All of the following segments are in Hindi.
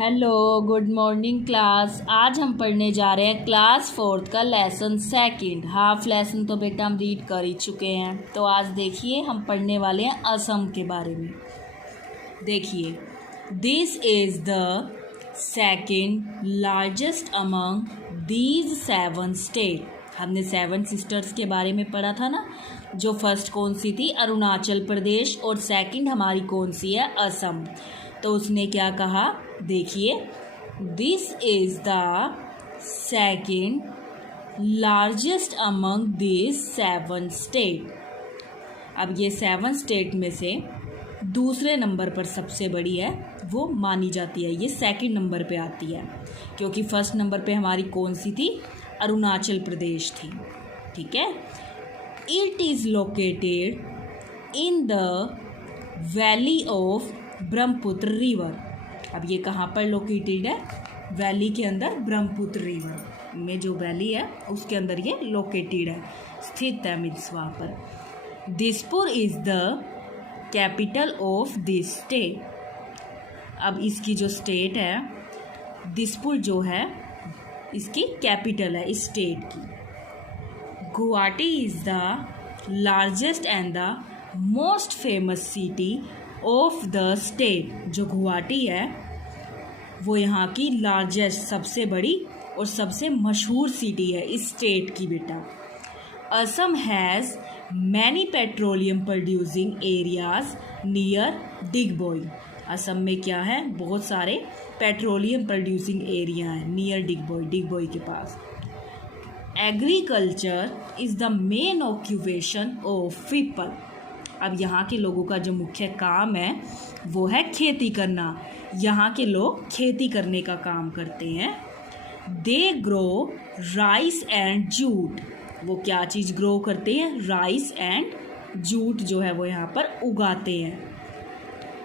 Hello, good morning class. आज हम पढ़ने जा रहे हैं क्लास 4 का लेसन सेकंड। हाफ लेसन तो बेटा हम रीड कर ही चुके हैं। तो आज देखिए हम पढ़ने वाले हैं असम के बारे में। देखिए, this is the second largest among these 7 state. हमने 7 सिस्टर्स के बारे में पढ़ा था ना। जो फर्स्ट कौन सी थी, अरुणाचल प्रदेश, और सेकंड हमारी कौन सी है, असम। तो उसने क्या कहा, देखिए, this is the second largest among this 7 state. अब ये 7 स्टेट में से दूसरे नंबर पर सबसे बड़ी है, वो मानी जाती है। ये सेकंड नंबर पे आती है, क्योंकि फर्स्ट नंबर पे हमारी कौन सी थी, अरुणाचल प्रदेश थी। ठीक है। It is located in the valley of Brahmaputra river. अब ये कहाँ पर लोकेटेड है, वैली के अंदर, ब्रह्मपुत्र रिवर में जो वैली है उसके अंदर ये लोकेटेड है, स्थित है, मीन्स वहाँ पर। Dispur is the capital of this state. अब इसकी जो स्टेट है, दिसपुर जो है इसकी कैपिटल है इस स्टेट की। Guwahati is the largest and the most famous city of the state. जो गुवाहाटी है वो यहाँ की लार्जेस्ट, सबसे बड़ी और सबसे मशहूर सिटी है इस स्टेट की बेटा। Assam has many petroleum producing areas near Digboi. Assam में क्या है, बहुत सारे पेट्रोलियम प्रोड्यूसिंग एरिया हैं नियर डिगबोई, डिगबोई के पास। Agriculture is the main occupation of people. अब यहाँ के लोगों का जो मुख्य काम है वो है खेती करना। यहाँ के लोग खेती करने का काम करते हैं। They grow rice and jute. वो क्या चीज़ ग्रो करते हैं, राइस एंड जूट जो है वो यहाँ पर उगाते हैं।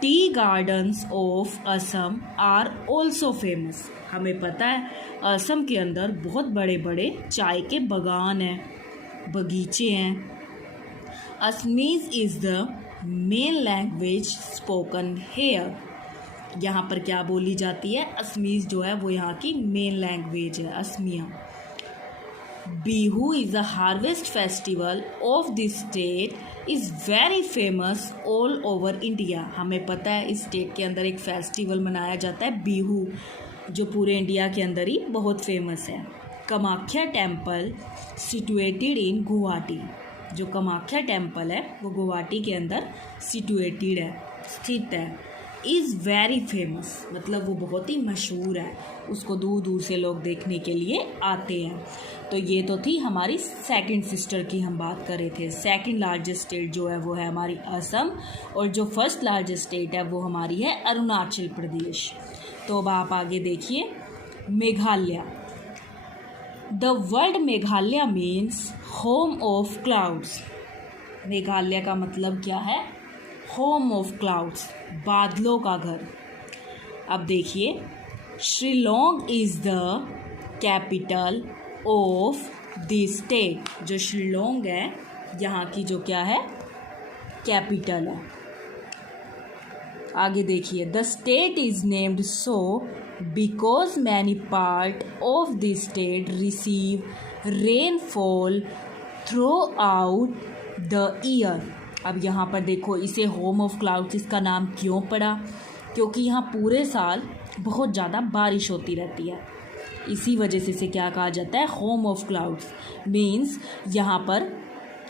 Tea gardens of Assam are also famous. हमें पता है असम के अंदर बहुत बड़े बड़े चाय के बागान हैं, बगीचे हैं। Assamese is the main language spoken here. यहाँ पर क्या बोली जाती है, असमीज जो है वो यहाँ की मेन लैंग्वेज है, Asamiya. Bihu is the harvest festival of this state is very famous all over India. हमें पता है इस स्टेट के अंदर एक फेस्टिवल मनाया जाता है बिहू, जो पूरे इंडिया के अंदर ही बहुत फेमस है। Kamakhya temple situated in Guwahati. जो कामाख्या टेम्पल है वो गुवाहाटी के अंदर सिचुएटेड है, स्थित है। इज़ वेरी फेमस, मतलब वो बहुत ही मशहूर है, उसको दूर दूर से लोग देखने के लिए आते हैं। तो ये तो थी हमारी सेकंड सिस्टर की हम बात कर रहे थे। सेकंड लार्जेस्ट स्टेट जो है वो है हमारी असम, और जो फर्स्ट लार्जेस्ट स्टेट है वो हमारी है अरुणाचल प्रदेश। तो अब आप आगे देखिए, Meghalaya. The word Meghalaya means home of clouds. Meghalaya का मतलब क्या है, होम ऑफ क्लाउड्स, बादलों का घर। अब देखिए, Shillong is the capital of this state. जो शिलोंग है यहाँ की जो क्या है, कैपिटल है। आगे देखिए, the state is named so because many part of this state receive rainfall through out the year. अब यहाँ पर देखो, इसे होम ऑफ क्लाउड्स इसका नाम क्यों पड़ा, क्योंकि यहाँ पूरे साल बहुत ज़्यादा बारिश होती रहती है, इसी वजह से इसे क्या कहा जाता है, होम ऑफ क्लाउड्स। मीन्स यहाँ पर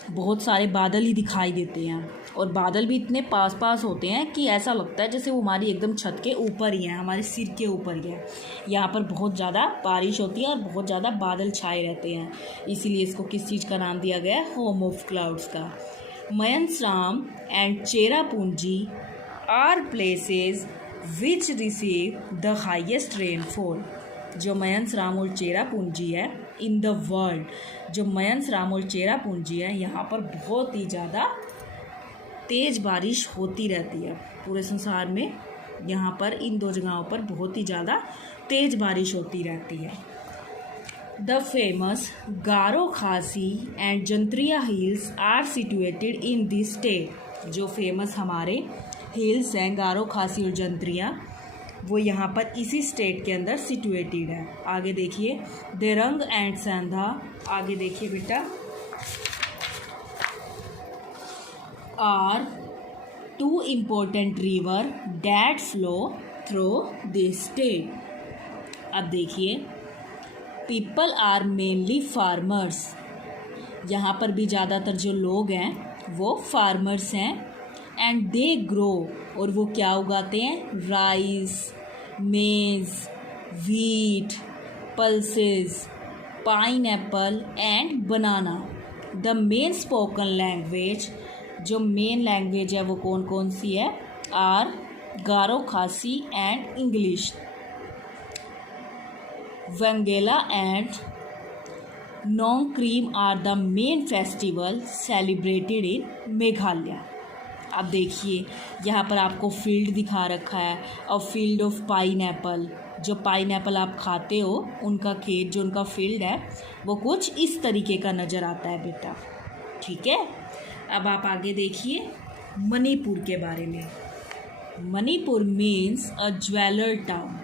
बहुत सारे बादल ही दिखाई देते हैं, और बादल भी इतने पास पास होते हैं कि ऐसा लगता है जैसे वो हमारी एकदम छत के ऊपर ही है, हमारे सिर के ऊपर ही है। यहाँ पर बहुत ज़्यादा बारिश होती है और बहुत ज़्यादा बादल छाए रहते हैं, इसीलिए इसको किस चीज़ का नाम दिया गया है, होम ऑफ क्लाउड्स का। Mawsynram and Cherrapunji are places which receive the highest rainfall. जो मयनसराम और चेरापूंजी है इन द वर्ल्ड, जो मयनसराम और चेरापूंजी है यहाँ पर बहुत ही ज़्यादा तेज़ बारिश होती रहती है पूरे संसार में। यहाँ पर इन दो जगहों पर बहुत ही ज़्यादा तेज़ बारिश होती रहती है। The famous Garo Khasi and Jaintia hills are situated in this state. जो फेमस हमारे हिल्स हैं, गारो खासी और जंत्रिया, वो यहाँ पर इसी स्टेट के अंदर सिचुएटेड है। आगे देखिए देरंग एंड सेंधा। आगे देखिए बेटा, are two important river that flow through this state. अब देखिए पीपल आर मेनली फार्मर्स। यहाँ पर भी ज़्यादातर जो लोग हैं वो फार्मर्स हैं। एंड दे ग्रो, और वो क्या उगाते हैं, rice, maize, wheat, pulses, pineapple and banana. The main spoken language, जो मेन लैंग्वेज है वो कौन कौन सी है, are Garo, Khasi and English. Wangala and Nongkrem are the main festival celebrated in Meghalaya. अब देखिए यहाँ पर आपको फील्ड दिखा रखा है, और फील्ड ऑफ पाइन एप्पल, जो पाइन एप्पल आप खाते हो उनका खेत, जो उनका फील्ड है वो कुछ इस तरीके का नज़र आता है बेटा। ठीक है, अब आप आगे देखिए मणिपुर के बारे में। मणिपुर मीन्स अ ज्वेलर टाउन।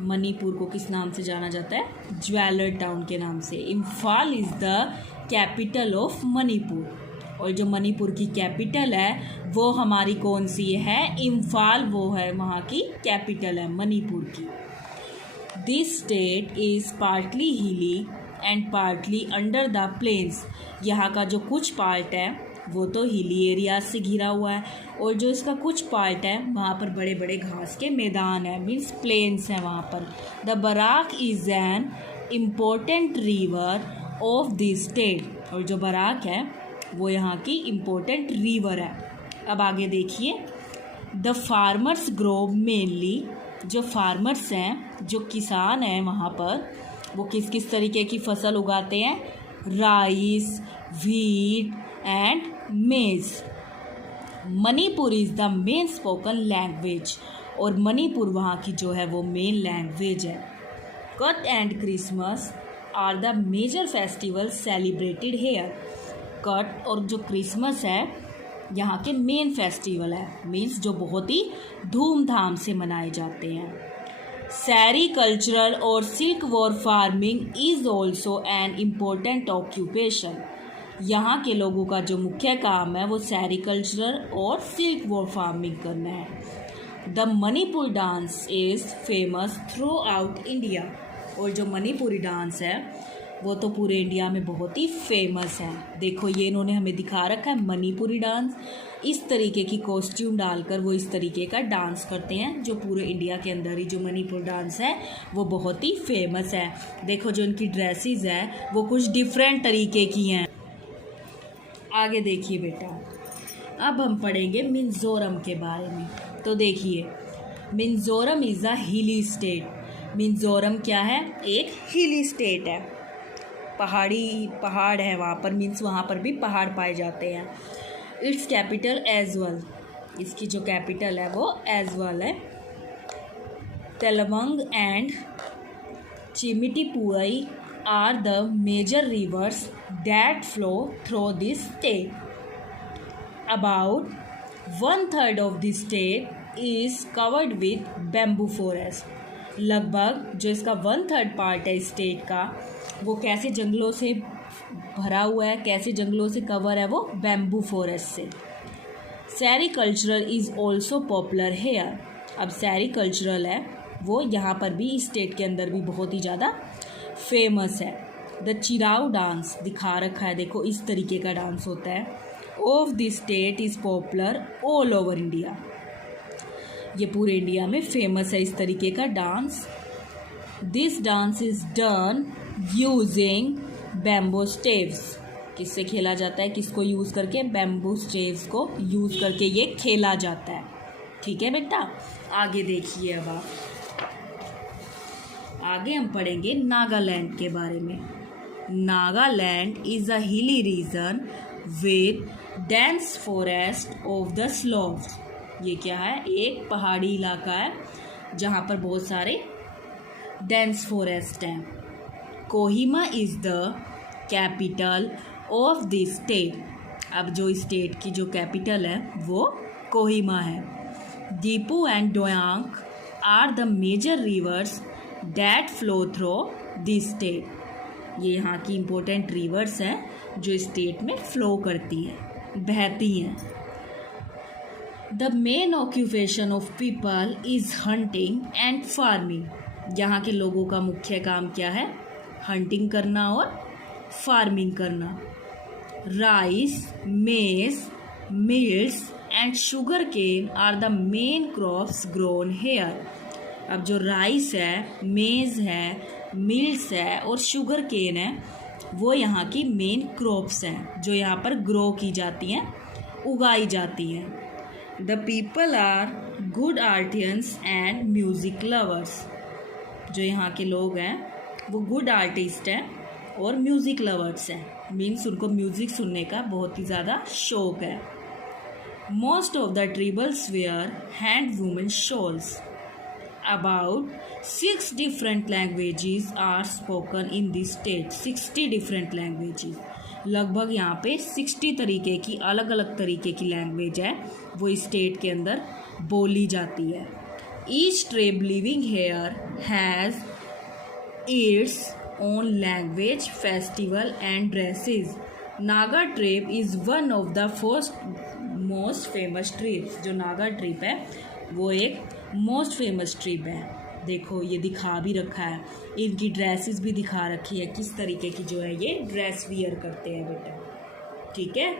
मणिपुर को किस नाम से जाना जाता है, ज्वेलर टाउन के नाम से। Imphal is the capital of Manipur, और जो मणिपुर की कैपिटल है वो हमारी कौन सी है, इम्फाल, वो है वहाँ की कैपिटल है मणिपुर की। This state is partly hilly and partly under the plains. यहाँ का जो कुछ पार्ट है वो तो हिली एरिया से घिरा हुआ है, और जो इसका कुछ पार्ट है वहाँ पर बड़े बड़े घास के मैदान है, मीन्स प्लेन्स हैं वहाँ पर। The Barak is an important river of this state, और जो बराक है वो यहाँ की इम्पोर्टेंट रिवर है। अब आगे देखिए द फार्मर्स ग्रो मेनली। जो फार्मर्स हैं, जो किसान हैं वहाँ पर, वो किस किस तरीके की फसल उगाते हैं, rice, wheat and maize. Manipur is the main spoken language, और मणिपुर वहाँ की जो है वो मेन लैंग्वेज है। Kut and Christmas are the major festival celebrated here. Kut और जो क्रिसमस है यहाँ के मेन फेस्टिवल है, मीन्स जो बहुत ही धूमधाम से मनाए जाते हैं। सेरीकल्चरल और silk war farming is also an important occupation. यहाँ के लोगों का जो मुख्य काम है वो सेरीकल्चरल और सिल्क वॉर फार्मिंग करना है। The Manipur dance is famous through out India, और जो मणिपुरी डांस है वो तो पूरे इंडिया में बहुत ही फेमस है। देखो ये इन्होंने हमें दिखा रखा है मणिपुरी डांस। इस तरीके की कॉस्ट्यूम डालकर वो इस तरीके का डांस करते हैं, जो पूरे इंडिया के अंदर ही जो मणिपुर डांस है वो बहुत ही फेमस है। देखो जो इनकी ड्रेसेस है वो कुछ डिफरेंट तरीके की हैं। आगे देखिए बेटा, अब हम पढ़ेंगे मिज़ोरम के बारे में। तो देखिए मिज़ोरम इज़ अ हिली स्टेट। मिज़ोरम क्या है, एक हिली स्टेट है, पहाड़ है वहाँ पर, मीन्स वहाँ पर भी पहाड़ पाए जाते हैं। इट्स कैपिटल एजवल, इसकी जो कैपिटल है वो एजवल है। Tlawng and Chhimtuipui are the major rivers that flow through this state. About 1/3 of this state is covered with bamboo forest. लगभग जो इसका 1/3 पार्ट है स्टेट का वो कैसे जंगलों से भरा हुआ है, कैसे जंगलों से कवर है, वो बैम्बू फॉरेस्ट से। Sericultural is also popular here. अब सेरीकल्चरल है वो यहाँ पर भी, इस स्टेट के अंदर भी बहुत ही ज़्यादा फेमस है। द चिराउ डांस दिखा रखा है, देखो इस तरीके का डांस होता है। Of this state is popular all over India, ये पूरे इंडिया में फेमस है इस तरीके का dance. This dance is done using bamboo staves. किससे खेला जाता है, किसको यूज़ करके, बैम्बू स्टेव्स को यूज़ करके ये खेला जाता है। ठीक है बेटा, आगे देखिए। अब आप आगे हम पढ़ेंगे नागालैंड के बारे में। Nagaland is a hilly region with dense forest of the slopes. ये क्या है, एक पहाड़ी इलाका है जहाँ पर बहुत सारे डेंस फॉरेस्ट हैं। Kohima is the capital of this state. अब जो स्टेट की जो कैपिटल है वो कोहिमा है। Dipu and Doyang are the major rivers that flow through this state. ये यहाँ की इम्पोर्टेंट रिवर्स हैं जो स्टेट में फ्लो करती हैं, बहती हैं। The main occupation of people is hunting and farming. यहाँ के लोगों का मुख्य काम क्या है? हंटिंग करना और फार्मिंग करना। Rice, maize, mills and sugar cane are the main crops grown here. अब जो राइस है, मेज है, मिल्स है और शुगर केन है, वो यहाँ की मेन क्रॉप्स हैं जो यहाँ पर ग्रो की जाती हैं, उगाई जाती हैं। The people are good artisans and music lovers. जो यहाँ के लोग हैं वो गुड आर्टिस्ट हैं और म्यूज़िक लवर्स हैं, मीन्स उनको म्यूज़िक सुनने का बहुत ही ज़्यादा शौक है। Most of the tribals wear handwoven shawls. About 6 different languages are spoken in this state. 60 different languages. लगभग यहाँ पे 60 तरीके की अलग अलग तरीके की लैंग्वेज है वो इस स्टेट के अंदर बोली जाती है। Each tribe living here has its own language, festival and dresses. Naga tribe is one of the most famous tribes. जो नागा ट्रिब है वो एक मोस्ट फेमस ट्रिब है। देखो ये दिखा भी रखा है, इनकी ड्रेसेस भी दिखा रखी है, किस तरीके की जो है ये ड्रेस वियर करते हैं बेटा। ठीक है,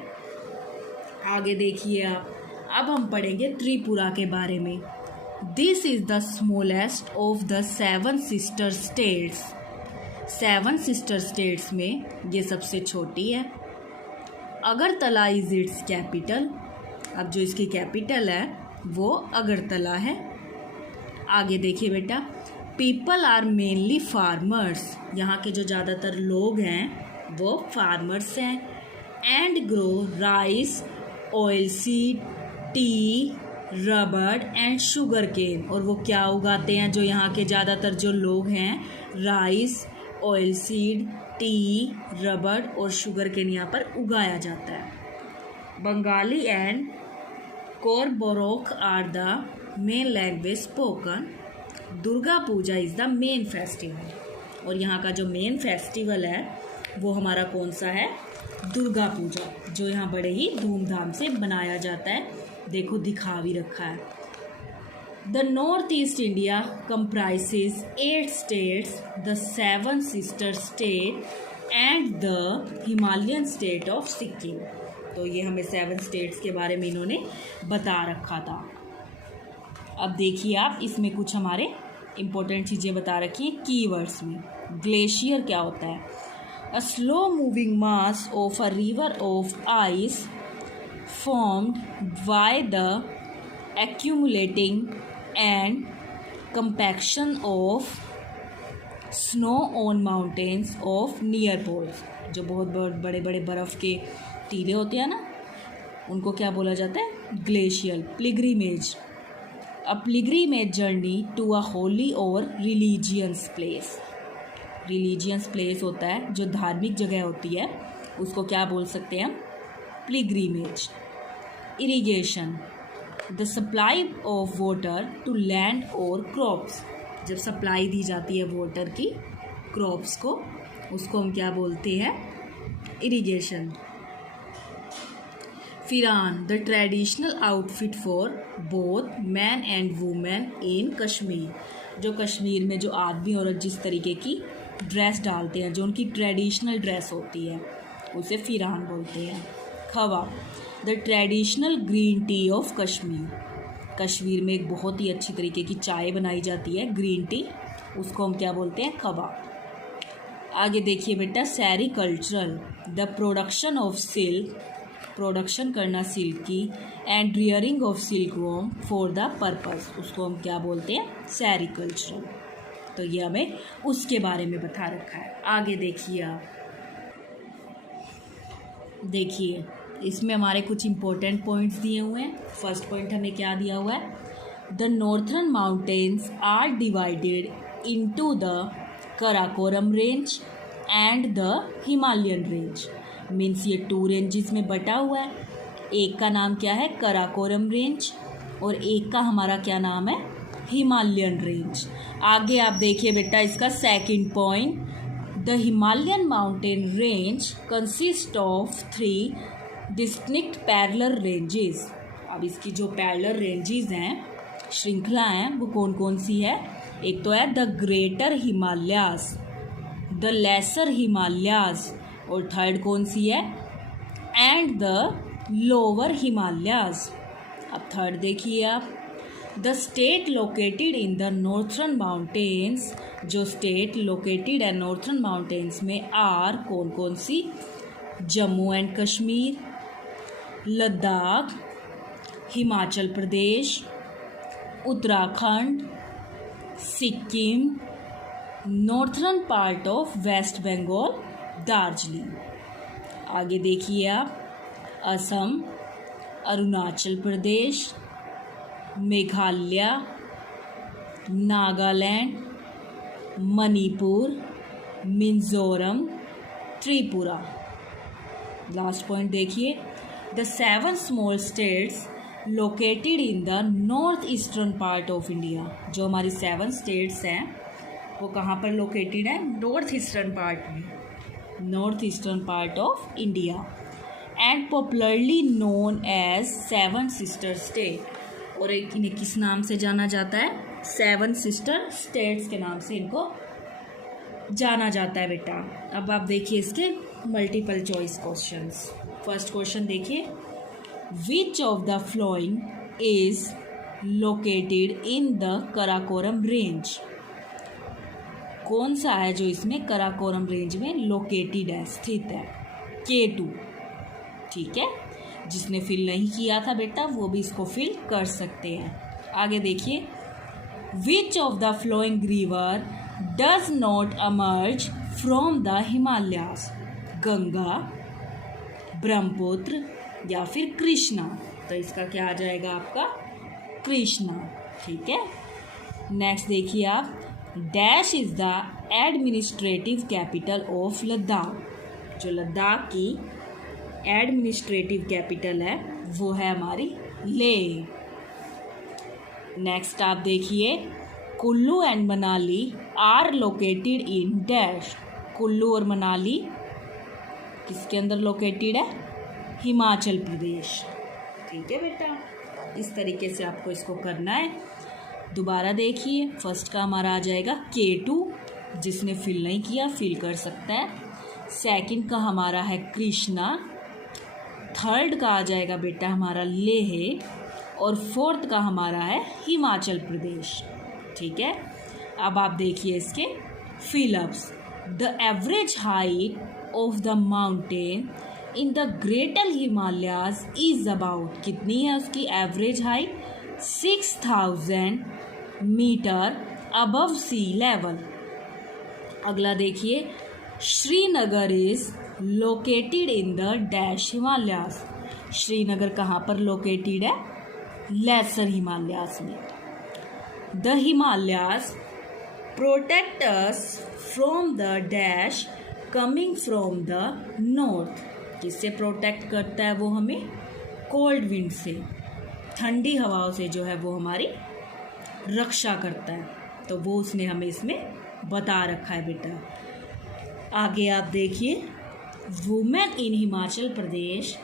आगे देखिए आप। अब हम पढ़ेंगे त्रिपुरा के बारे में। This is the smallest of the 7 sister states. 7 sister states में ये सबसे छोटी है। Agartala is it's capital. अब जो इसकी कैपिटल है वो अगरतला है। आगे देखिए बेटा, पीपल आर मेनली फार्मर्स। यहाँ के जो ज़्यादातर लोग हैं वो फार्मर्स हैं। And grow rice, oil seed, tea, rubber and sugar cane. और वो क्या उगाते हैं जो यहाँ के ज़्यादातर जो लोग हैं? Rice, oil seed, tea, rubber और शुगर केन यहाँ पर उगाया जाता है। Bengali and Kokborok are the main language spoken. Durga Puja is the main festival. और यहाँ का जो मेन फेस्टिवल है वो हमारा कौन सा है? दुर्गा पूजा, जो यहाँ बड़े ही धूमधाम से बनाया जाता है। देखो दिखा भी रखा है। The north east India comprises 8 states, the 7 sister state and the Himalayan state of Sikkim. तो ये हमें 7 स्टेट्स के बारे में इन्होंने बता रखा था। अब देखिए आप, इसमें कुछ हमारे इम्पोर्टेंट चीज़ें बता रखी हैं कीवर्ड्स में। ग्लेशियर क्या होता है? A slow moving mass of a river of ice formed by the accumulating and compaction of snow on mountains of near poles. जो बहुत बड़े बड़े बर्फ़ के टीले होते हैं ना, उनको क्या बोला जाता है? Glacier. Pilgrimage, a pilgrimage journey to a holy और रिलीजियस प्लेस। रिलीजियस प्लेस होता है जो धार्मिक जगह होती है, उसको क्या बोल सकते हैं हम? Pilgrimage. Irrigation, the supply of water to land और क्रॉप्स। जब सप्लाई दी जाती है वाटर की क्रॉप्स को, उसको हम क्या बोलते हैं? Irrigation. Pheran, the traditional outfit for both man and women in Kashmir. जो कश्मीर में जो आदमी औरत जिस तरीके की ड्रेस डालते हैं, जो उनकी ट्रेडिशनल ड्रेस होती है, उसे फिरान बोलते हैं। खवा, the traditional green tea of Kashmir. Kashmir में एक बहुत ही अच्छी तरीके की चाय बनाई जाती है, ग्रीन टी, उसको हम क्या बोलते हैं? खवा। आगे देखिए बेटा, sericultural, the production of silk, production करना सिल्क की, and rearing of silk worm for the purpose, उसको हम क्या बोलते हैं? सेरीकल्चरल। तो ये हमें उसके बारे में बता रखा है। आगे देखिए आप, देखिए इसमें हमारे कुछ इंपॉर्टेंट पॉइंट्स दिए हुए हैं। फर्स्ट पॉइंट हमें क्या दिया हुआ है? The northern mountains are divided into the Karakoram range and the Himalayan range. Means ये 2 रेंजेस में बटा हुआ है। एक का नाम क्या है? कराकोरम रेंज, और एक का हमारा क्या नाम है? Himalayan range. आगे आप देखिए बेटा इसका second point, the Himalayan mountain range consist of 3 distinct parallel ranges. अब इसकी जो पैरेलल रेंजेस हैं, श्रृंखला हैं, वो कौन कौन सी है? एक तो है the greater Himalayas, the lesser Himalayas, और थर्ड कौन सी है? And the lower Himalayas. अब थर्ड देखिए आप, the state located in the northern mountains, जो स्टेट लोकेटेड है नॉर्थर्न माउंटेन्स में आर कौन कौन सी? Jammu and Kashmir, Ladakh, Himachal Pradesh, Uttarakhand, Sikkim, northern part of West Bengal, Darjeeling. आगे देखिए आप, असम, अरुणाचल प्रदेश, मेघालय, नागालैंड, मणिपुर, मिजोरम, त्रिपुरा। लास्ट पॉइंट देखिए, the 7 small states located in the north eastern part of India. जो हमारी 7 स्टेट्स हैं वो कहाँ पर लोकेटेड है? नॉर्थ ईस्टर्न पार्ट में, north eastern part of India, and popularly known as 7 sister state. और इन्हें किस नाम से जाना जाता है? 7 सिस्टर स्टेट्स के नाम से इनको जाना जाता है बेटा। अब आप देखिए इसके multiple choice questions. First question देखिए, which of the flowing is located in the Karakoram range? कौन सा है जो इसमें कराकोरम रेंज में लोकेटेड है, स्थित है? K2। ठीक है, जिसने फिल नहीं किया था बेटा वो भी इसको फिल कर सकते हैं। आगे देखिए, which of the flowing river does not emerged from the Himalayas? Ganga, Brahmaputra या फिर कृष्णा? तो इसका क्या आ जाएगा आपका? कृष्णा। ठीक है, नेक्स्ट देखिए आप, dash is the administrative capital of Ladakh. जो लद्दाख की एडमिनिस्ट्रेटिव कैपिटल है वो है हमारी लेह। नेक्स्ट आप देखिए, Kullu and Manali are located in dash. Kullu और मनाली किसके अंदर लोकेटेड है? हिमाचल प्रदेश। ठीक है बेटा, इस तरीके से आपको इसको करना है। दोबारा देखिए, फर्स्ट का हमारा आ जाएगा K2, जिसने फिल नहीं किया फिल कर सकता है। सेकंड का हमारा है कृष्णा, थर्ड का आ जाएगा बेटा हमारा लेह, और फोर्थ का हमारा है हिमाचल प्रदेश। ठीक है, अब आप देखिए इसके fill-ups. The average height of the mountain in the greater Himalayas is about, कितनी है उसकी average height? 6000 metre above sea level. अगला देखिए, Srinagar is located in the dash Himalayas. Srinagar कहाँ पर लोकेटेड है? लेसर हिमालयास में। The Himalayas protect us from the dash coming from the north. किससे प्रोटेक्ट करता है वो हमें? कोल्ड विंड से, ठंडी हवाओं से जो है वो हमारी रक्षा करता है। तो वो उसने हमें इसमें बता रखा है बेटा। आगे आप देखिए, women in Himachal Pradesh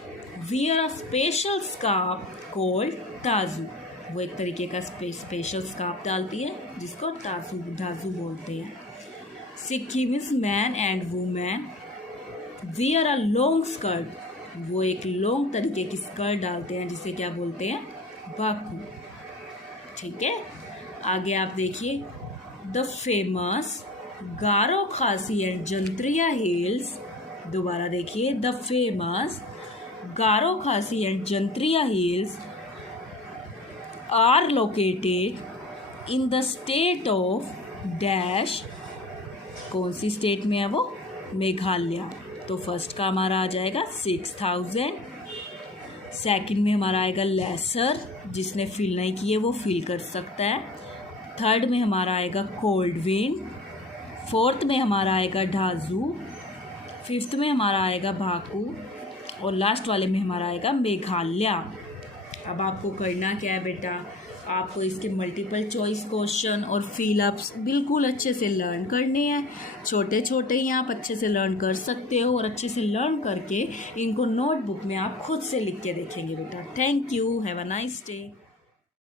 wear a special scarf called Taju. वो एक तरीके का स्पेशल स्कार्फ डालती है जिसको ताजू बोलते हैं। Sikkim's man and women wear a long skirt. वो एक लॉन्ग तरीके की स्कर्ट डालते हैं जिसे क्या बोलते हैं? बाकू। ठीक है, आगे आप देखिए, the famous Garo Khasi and Jaintia hills. दोबारा देखिए, the famous Garo Khasi and Jaintia hills are located in the state of dash. कौन सी स्टेट में है वो? मेघालय। तो फर्स्ट का हमारा आ जाएगा 6000। सेकंड में हमारा आएगा लेसर, जिसने फिल नहीं किए वो फिल कर सकता है। थर्ड में हमारा आएगा कोल्ड विंड। फोर्थ में हमारा आएगा ढाजू। फिफ्थ में हमारा आएगा भाकू, और लास्ट वाले में हमारा आएगा मेघालय। अब आपको करना क्या है बेटा? आपको इसके मल्टीपल चॉइस क्वेश्चन और फिलअप्स बिल्कुल अच्छे से लर्न करने हैं। छोटे छोटे ही आप अच्छे से लर्न कर सकते हो और अच्छे से लर्न करके इनको नोटबुक में आप खुद से लिख के देखेंगे बेटा। Thank you, have a nice day.